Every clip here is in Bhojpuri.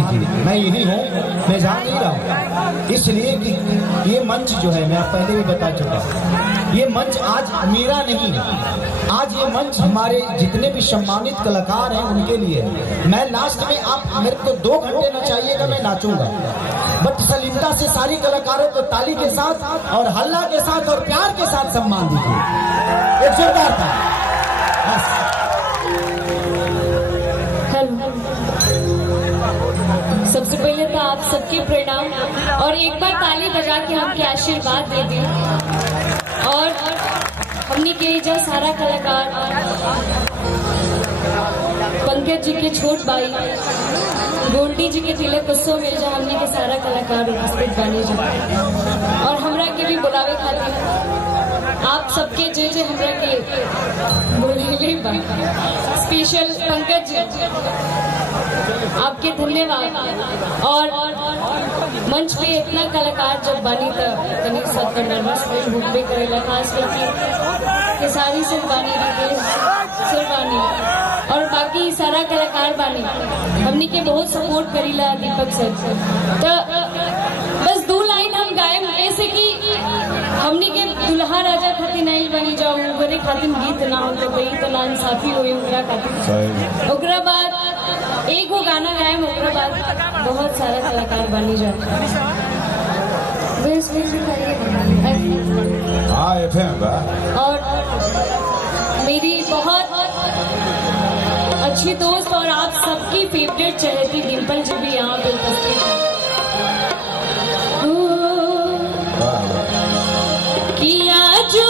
दीजिए, मैं यही हूँ, मैं जान नहीं रहा हूँ। इसलिए कि ये मंच जो है, मैं आप पहले भी बता चुका हूँ, ये मंच आज मेरा नहीं है, आज ये मंच हमारे जितने भी सम्मानित कलाकार हैं उनके लिए है। मैं लास्ट में, आप मेरे को 2 घंटे नचाइएगा, मैं नाचूंगा, बट सलीमता से सारी कलाकारों को ताली के साथ और हल्ला के साथ और प्यार के साथ सम्मान दीजिए। एक जोरदार था। सबसे पहले तो आप सबके प्रणाम, और एक बार ताली बजा के हमके आशीर्वाद दे दें। और हमने के जो सारा कलाकार, पंकज जी के छोट भाई, गोल्डी जी के तिलक उत्सव में जो हमने के सारा कलाकार उपस्थित बने जा, और हमरा के भी बुलावे खातिर आप सबके जे हमरा के बोले बा, स्पेशल पंकज जी आपके धन्यवाद। और मंच पे इतना कलाकार जब बनी तो तनी सब नर्वस घूमते करेला, खास करके सारी सिर बानी, सिर बानी और बाकी सारा कलाकार बानी हमने के बहुत सपोर्ट करीला दीपक सर। तो बस 2 लाइन हम गायब, ऐसे कि हमने के दुल्हा राजा खातिर नहीं बनी जाऊँ, बड़े खातिर गीत ना हो तो भाई तो नाइंसाफी हुई उनका खातिर। ओकरा बाद एक वो गाना गायब, ओकरा बाद बहुत सारा कलाकार बनी जाए। और मेरी बहुत अच्छी दोस्त और आप सबकी फेवरेट चहेती डिम्पल जी भी यहाँ पे उपस्थित है। किया जो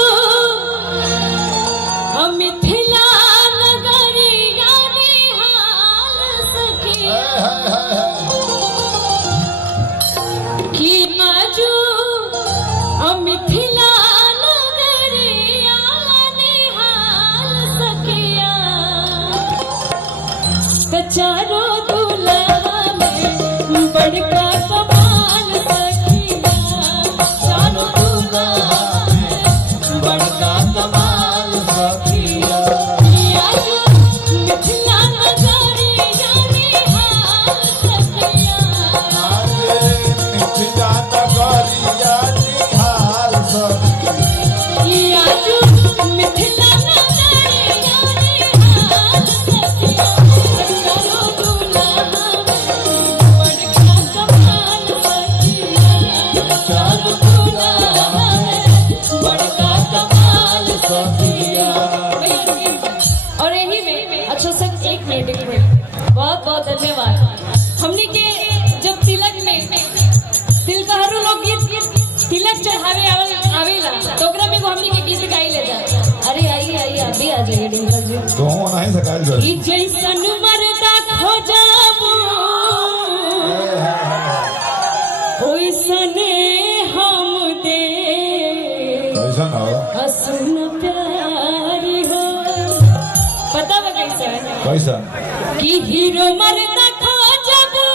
मिथिला नगरिया निहाल सके, किया जो मिथिला नगरिया निहाल सकिया, चारों दुल्हा में बड़का कमाल सकिया, चारों दुल्हा में बड़का कमाल सकिया, किया जो मिथिला नगरिया निहाल सकिया, मिथिला नगरिया निहाल सकिया, किया जो मिथिला नगरिया निहाल सकिया, चारों दुल्हा में बड़का कमाल सकिया, चारों दुल्हा में बड़का कमाल सकिया। और यही में अच्छा सर, एक मिनट बहुत बहुत धन्यवाद। हमने के जब तिलक में तिलकहरू लोग गीत तिलक चढ़ावे आवेला तो ओकरा में हमने के गीत गाई ले जा। अरे आइए आइए, आप भी आ जाइए डिम्पल जी। तो नहीं सकाल जो कि जैसन मर्दा खोजाबू ओइसने हम दे, कैसा ना हो, हसन प्यारी हो। पता बा कैसा है? कैसा कि हीरो मर्दा खोजाबू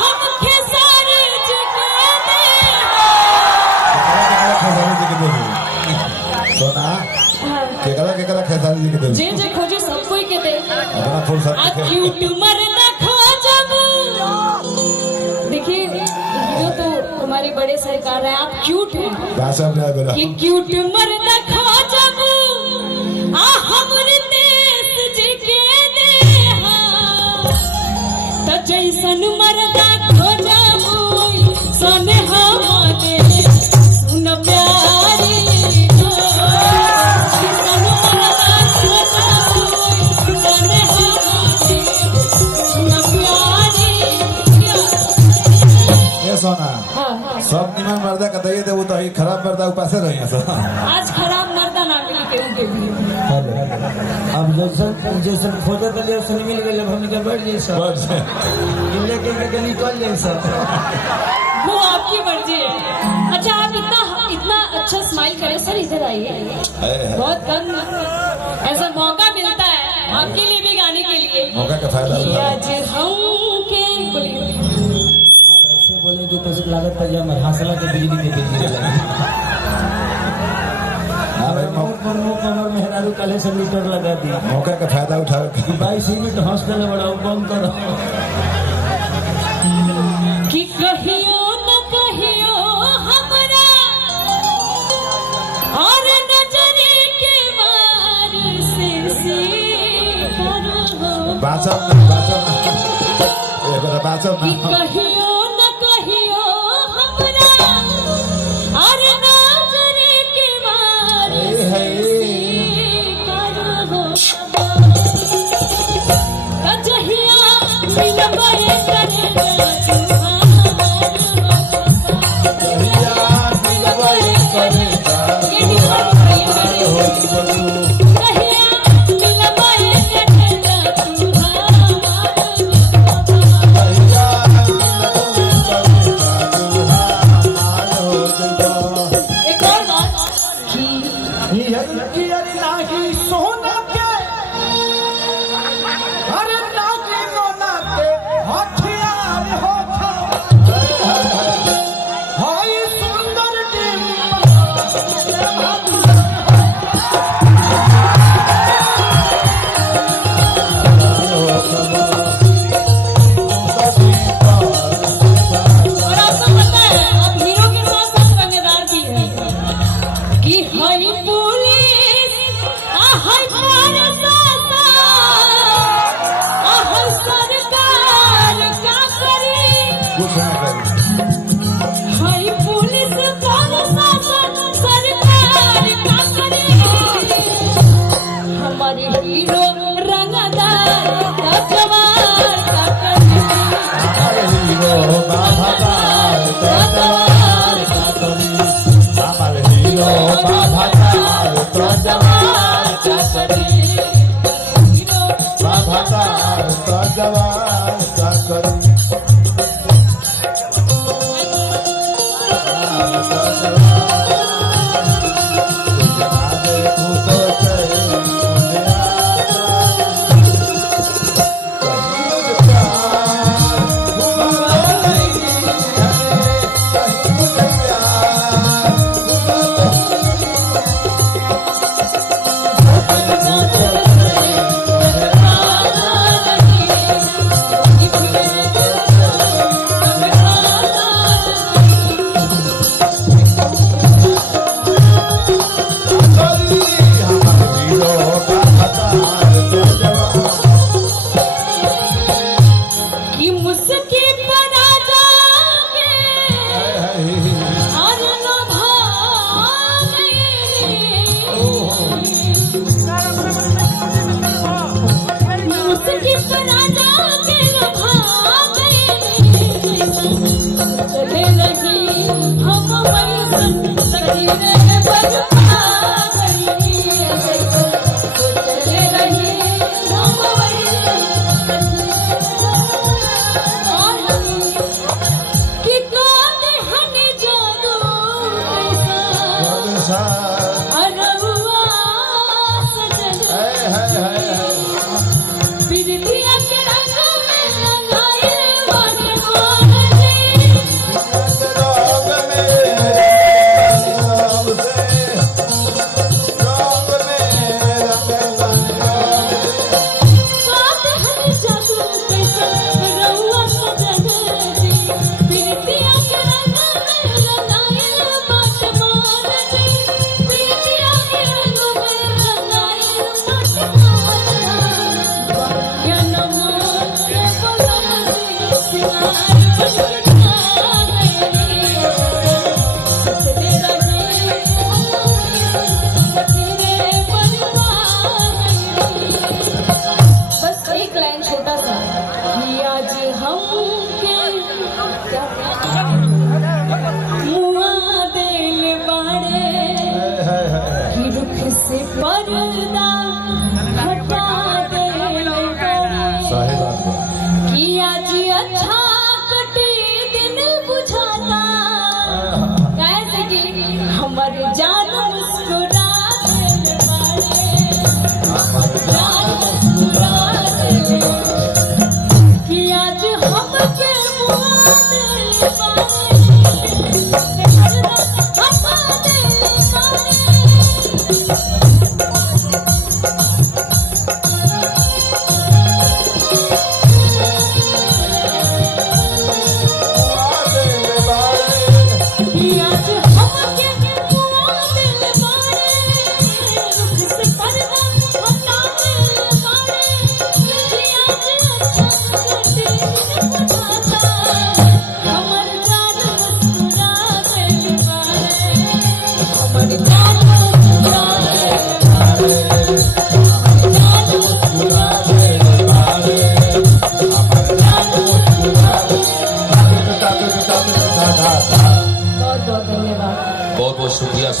हम खेसार जगने सोना केकरा खेसारी जी के देवी जे खोजो सब कोई के दे। अपना फुल सब आ क्यूट मर्दा खोजाबू, देखिए हीरो तो हमारे बड़े सरकार हैं, आप क्यूट हैं। भाषा में बोला कि क्यूट मर्दा खोजाबू हमरे देश जी के देहा, त जैसन मर्दा खोजाबू सोने हम दे सुन प्यारी हो, जैसन मर्दा खोजाबू सोने हम दे सुन प्यारी। ये सोना हाँ, सब निमन मर्दा का दे दे, वो तो खराब मर्दा उपासे रही सब। आज खराब मर्दा ना मिल के उनके भी। अब जैसन फोटो के लिए उसने मिल गए, हम निकल बैठ जाए सब, लेके निकल जाए सब। वो आपकी मर्जी है। अच्छा, आप इतना अच्छा स्माइल करें सर, इधर आइए। बहुत कम ऐसा मौका मिलता है आपके लिए भी गाने के लिए। मौका का फायदा उठा। आज हम के बोलिए, आप ऐसे बोलेंगे तो लागत पर जब हंसला के बिजली के बिजली लगे। अपन मुंह पर हमर मेहरारू काले से मीटर लगा दिया मौका का फायदा उठाओ 22 मिनट हॉस्टल में बड़ा बंद करो कि कहियो न कहियो हमरा और नजरे के मार से करो बाचो एगो बाचो कि कहियो न कहियो हमरा और नजरे के मार से करो कजहिया मिलबे करे शुक्रिया।